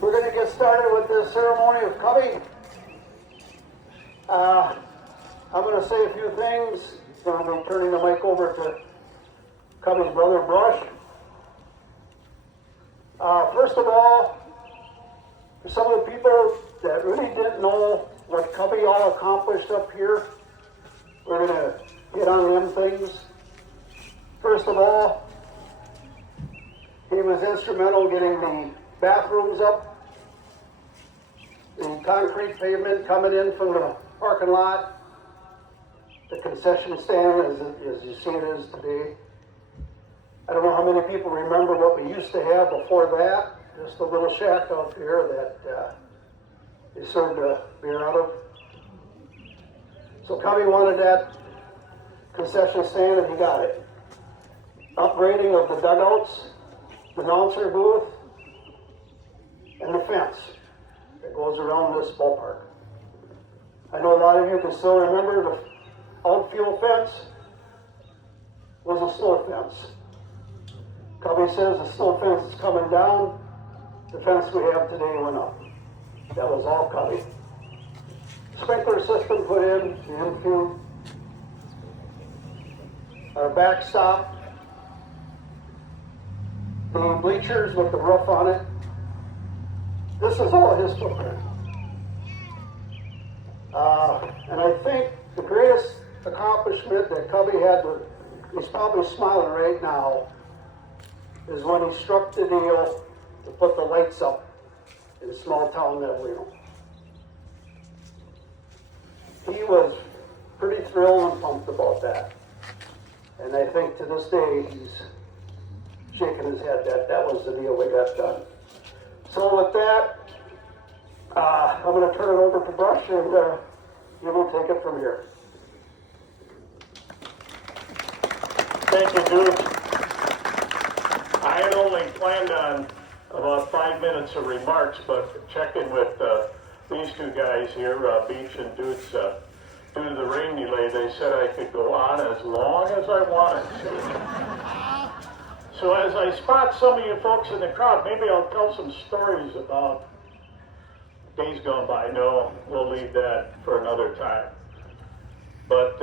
we're going to get started with the ceremony of Cubby. I'm going to say a few things. Then I'm going to be turning the mic over to Cubby's brother, Brush. First of all, for some of the people that really didn't know what Cubby all accomplished up here, we're going to hit on them things. First of all, he was instrumental in getting the bathrooms up, the concrete pavement coming in from the parking lot, the concession stand as you see it is today. I don't know how many people remember what we used to have before that, just a little shack out here that they served beer out of. So Cubby wanted that concession stand and he got it. Upgrading of the dugouts, the announcer booth, and the fence that goes around this ballpark. I know a lot of you can still remember the outfield fence was a snow fence. Cubby says the snow fence is coming down, the fence we have today went up. That was all Cubby. Sprinkler system put in, the infield. Our backstop, the bleachers with the roof on it. This is all his footprint. And I think the greatest accomplishment that Cubby had, he's probably smiling right now, is when he struck the deal to put the lights up in small town Navarino. He was pretty thrilled and pumped about that. And I think to this day he's shaking his head that that was the deal we got done. So with that, I'm going to turn it over to Brush and you will take it from here. Thank you, Duke. I had only planned on about 5 minutes of remarks, but checking with these two guys here, Beach and Dukes, due to the rain delay, they said I could go on as long as I wanted to. So as I spot some of you folks in the crowd, maybe I'll tell some stories about days gone by. No, we'll leave that for another time. But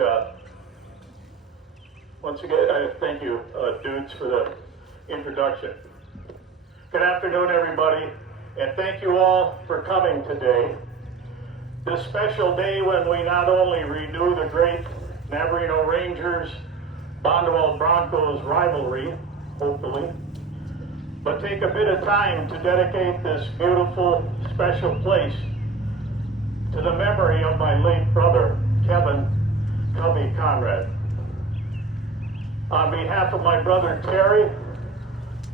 once again, I thank you, Dukes, for the introduction. Good afternoon, everybody, and thank you all for coming today. This special day when we not only renew the great Navarino Rangers, Bondwell Broncos rivalry, hopefully, but take a bit of time to dedicate this beautiful, special place to the memory of my late brother, Kevin Cubby Conradt. On behalf of my brother Terry,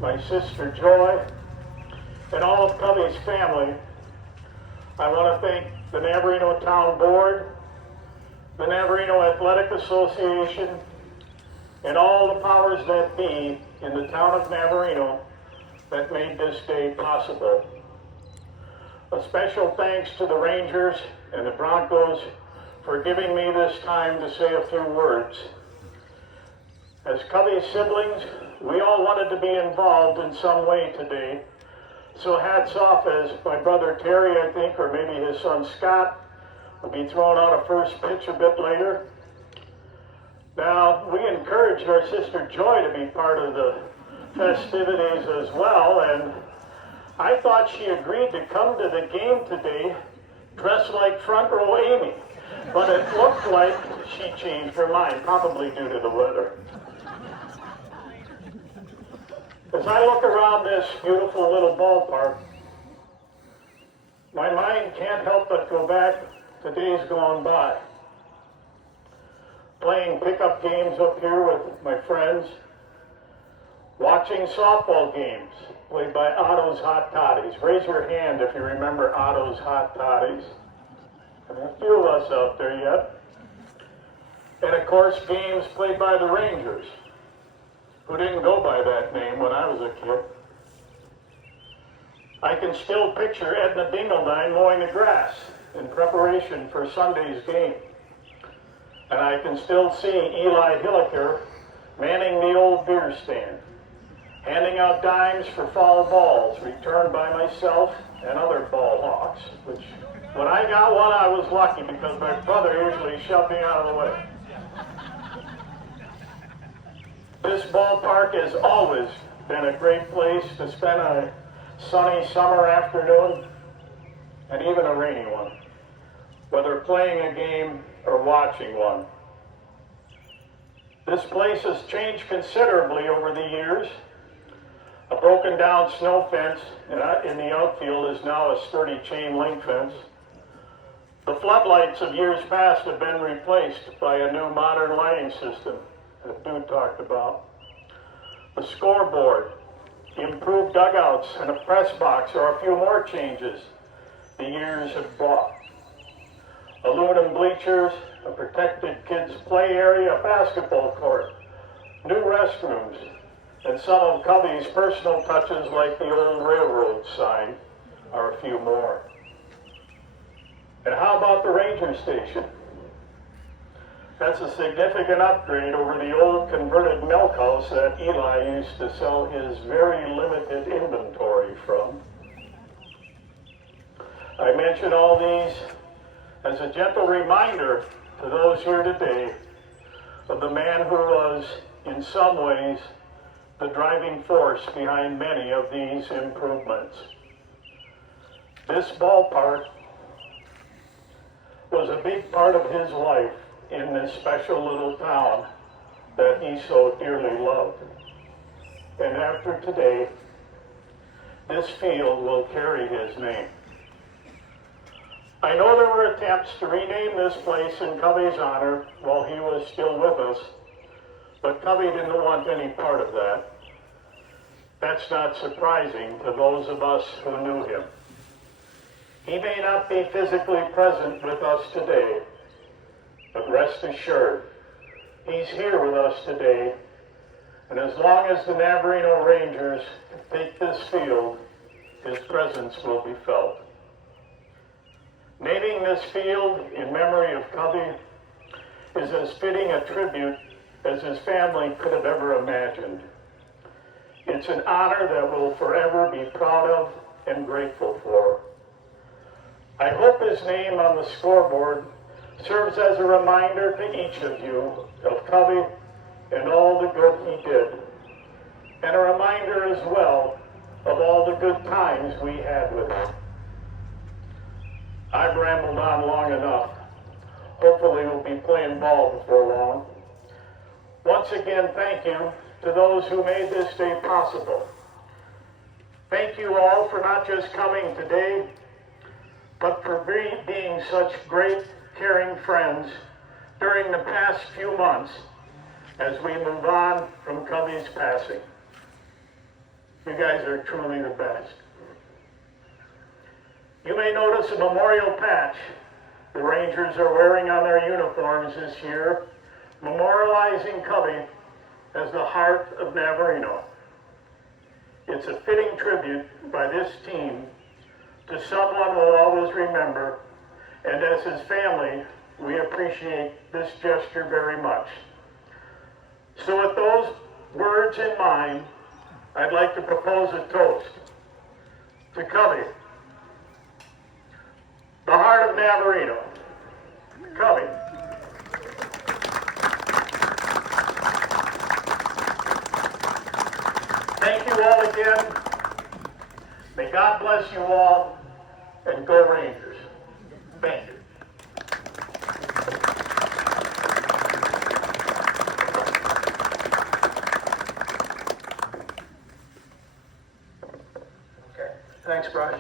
my sister Joy, and all of Cubby's family, I want to thank the Navarino Town Board, the Navarino Athletic Association, and all the powers that be in the town of Navarino that made this day possible. A special thanks to the Rangers and the Broncos for giving me this time to say a few words. As Cubby's siblings, we all wanted to be involved in some way today. So hats off as my brother Terry, I think, or maybe his son Scott, will be throwing out a first pitch a bit later. Now, we encouraged our sister Joy to be part of the festivities as well, and I thought she agreed to come to the game today dressed like front row Amy, but it looked like she changed her mind, probably due to the weather. As I look around this beautiful little ballpark, my mind can't help but go back to days gone by. Playing pickup games up here with my friends, watching softball games played by Otto's Hot Toddies. Raise your hand if you remember Otto's Hot Toddies. And a few of us out there yet. And of course, games played by the Rangers, who didn't go by that name when I was a kid. I can still picture Edna Dingledine mowing the grass in preparation for Sunday's game. And I can still see Eli Hilliker manning the old beer stand. handing out dimes for foul balls returned by myself and other ball hawks, which when I got one, I was lucky because my brother usually shoved me out of the way. This ballpark has always been a great place to spend a sunny summer afternoon, and even a rainy one, whether playing a game or watching one. This place has changed considerably over the years. A broken down snow fence in the outfield is now a sturdy chain link fence. The floodlights of years past have been replaced by a new modern lighting system that Dude talked about. The scoreboard, improved dugouts, and a press box are a few more changes the years have brought. Aluminum bleachers, a protected kids' play area, a basketball court, new restrooms, and some of Cubby's personal touches like the old railroad sign are a few more. And how about the ranger station? That's a significant upgrade over the old converted milk house that Eli used to sell his very limited inventory from. I mention all these as a gentle reminder to those here today of the man who was, in some ways, the driving force behind many of these improvements. This ballpark was a big part of his life in this special little town that he so dearly loved. And after today, this field will carry his name. I know there were attempts to rename this place in Cubby's honor while he was still with us, but Cubby didn't want any part of that. That's not surprising to those of us who knew him. He may not be physically present with us today, but rest assured, he's here with us today, and as long as the Navarino Rangers take this field, his presence will be felt. Naming this field in memory of Cubby is as fitting a tribute as his family could have ever imagined. It's an honor that we'll forever be proud of and grateful for. I hope his name on the scoreboard serves as a reminder to each of you of Cubby and all the good he did, and a reminder as well of all the good times we had with him. I've rambled on long enough. Hopefully we'll be playing ball before long. Once again, thank you to those who made this day possible. Thank you all for not just coming today, but for being such great, caring friends during the past few months as we move on from Cubby's passing. You guys are truly the best. You may notice a memorial patch the Rangers are wearing on their uniforms this year, memorializing Cubby as the heart of Navarino. It's a fitting tribute by this team to someone we'll always remember, and as his family, we appreciate this gesture very much. So with those words in mind, I'd like to propose a toast to Cubby, the heart of Navarino. Cubby. Thank you all again. May God bless you all, and go Rangers. Thank you. Okay, thanks, Brian.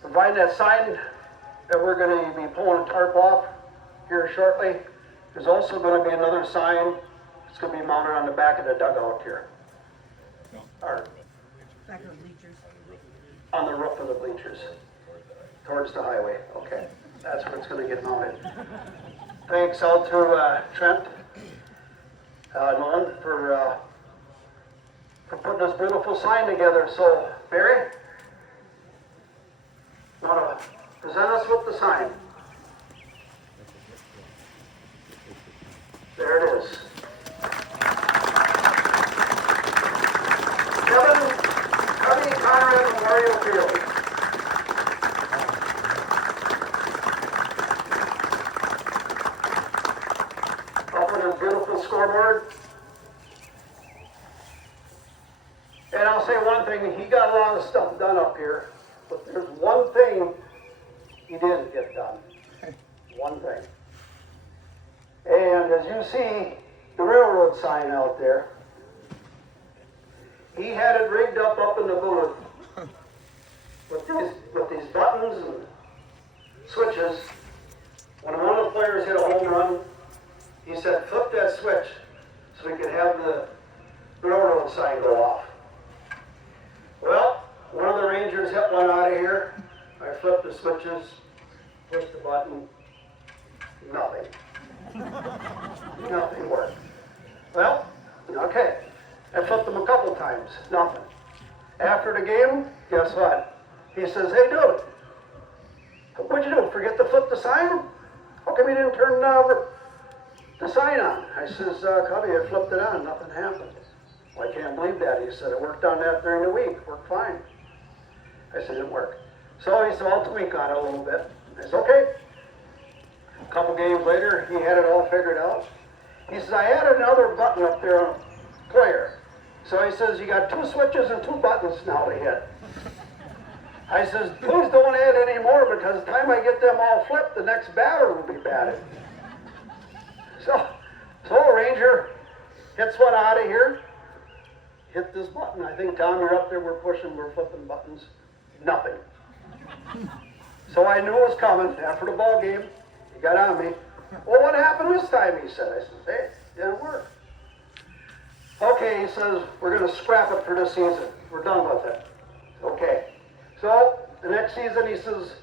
Providing that sign that we're going to be pulling a tarp off here shortly, there's also going to be another sign. It's going to be mounted on the back of the dugout here. Or Back of the bleachers. on the roof of the bleachers, towards the highway. Okay, that's where it's going to get mounted. Thanks out to Trent, Nolan, for putting this beautiful sign together. So, Barry, want to present us with the sign? There it is. are you feeling? Up on his beautiful scoreboard. And I'll say one thing, he got a lot of stuff done up here, but there's one thing he didn't get done. One thing. And as you see, the railroad sign out there, he had it rigged up in the booth with these buttons and switches. When one of the players hit a home run, he said, flip that switch so we could have the railroad sign go off. Well, one of the Rangers hit one out of here. I flipped the switches, pushed the button, nothing. Nothing worked. Well, okay. I flipped them a couple times, nothing. After the game, guess what? He says, hey dude, what'd you do? Forget to flip the sign? How come you didn't turn the sign on? I says, Cubby, I flipped it on, nothing happened. Well, I can't believe that. He said, I worked on that during the week, worked fine. I said, it didn't work. So he said, I'll tweak on it a little bit. I said, okay. A couple games later, he had it all figured out. He says, I added another button up there on player. So he says, you got 2 switches and 2 buttons now to hit. I says, please don't add any more because the time I get them all flipped, the next batter will be batted. So a Ranger hits one out of here, hit this button. I think, Tom, you're up there, we're flipping buttons. Nothing. So I knew it was coming after the ball game. He got on me. Well, what happened this time, he said. I said, hey, it didn't work. Okay, he says, we're going to scrap it for this season. We're done with it. Okay. So the next season, he says,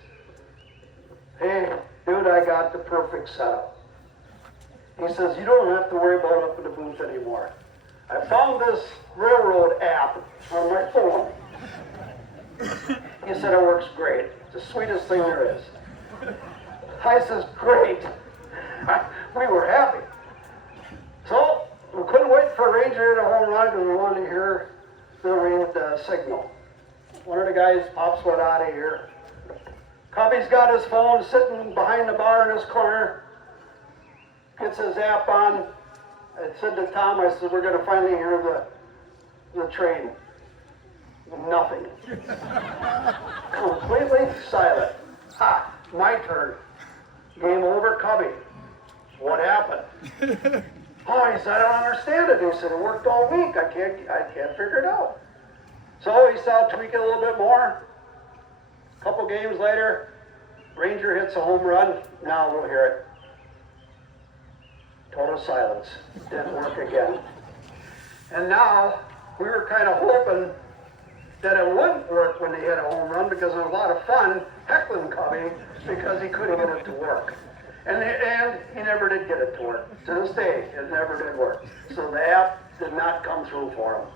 hey, dude, I got the perfect setup. He says, you don't have to worry about up in the booth anymore. I found this railroad app on my phone. He said, it works great. It's the sweetest thing there is. I says, great. We were happy. So we couldn't wait for a Ranger to hit a home run because we wanted to hear the signal. One of the guys pops one out of here. Cubby's got his phone sitting behind the bar in his corner. Gets his app on. I said to Tom, I said, we're going to finally hear the train. Nothing. Completely silent. Ha, my turn. Game over, Cubby. What happened? Oh, he said, I don't understand it. He said, it worked all week. I can't figure it out. So he saw tweak it a little bit more. A couple games later, Ranger hits a home run. Now we'll hear it. Total silence. Didn't work again. And now we were kind of hoping that it wouldn't work when they hit a home run because it was a lot of fun heckling Cubby because he couldn't get it to work. And he never did get it to work. To this day, it never did work. So the app did not come through for him.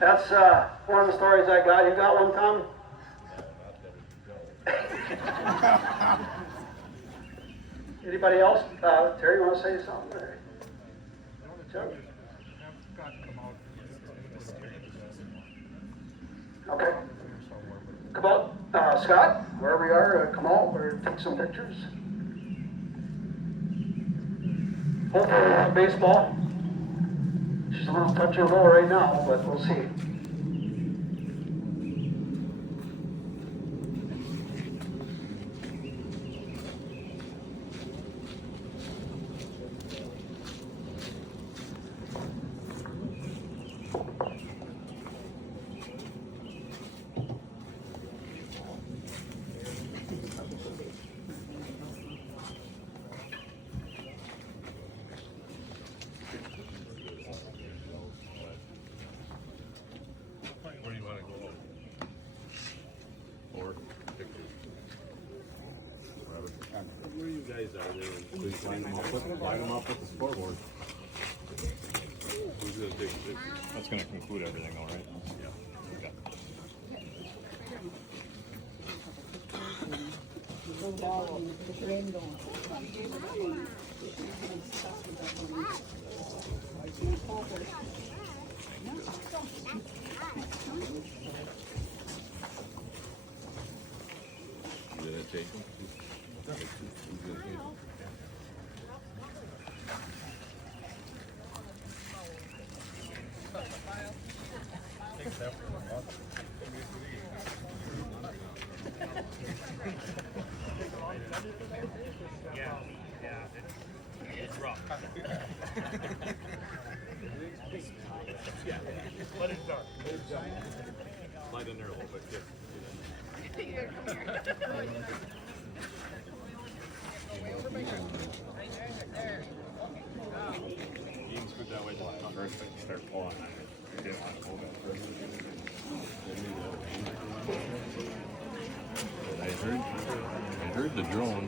That's one of the stories I got. You got one, Tom? Anybody else? Terry, you want to say something? Sure. Okay. Come out, Scott, wherever you are, come out or take some pictures. Hopefully, baseball. She's a little touch and go right now, but we'll see. Where you guys are there, please line them up with the scoreboard. Who's gonna take a picture? That's going to conclude everything, all right? Yeah. Okay. Slide in there a little bit, yeah. You can scoot that way to the top. First, start pulling on it. You didn't want to hold it first. I heard the drone.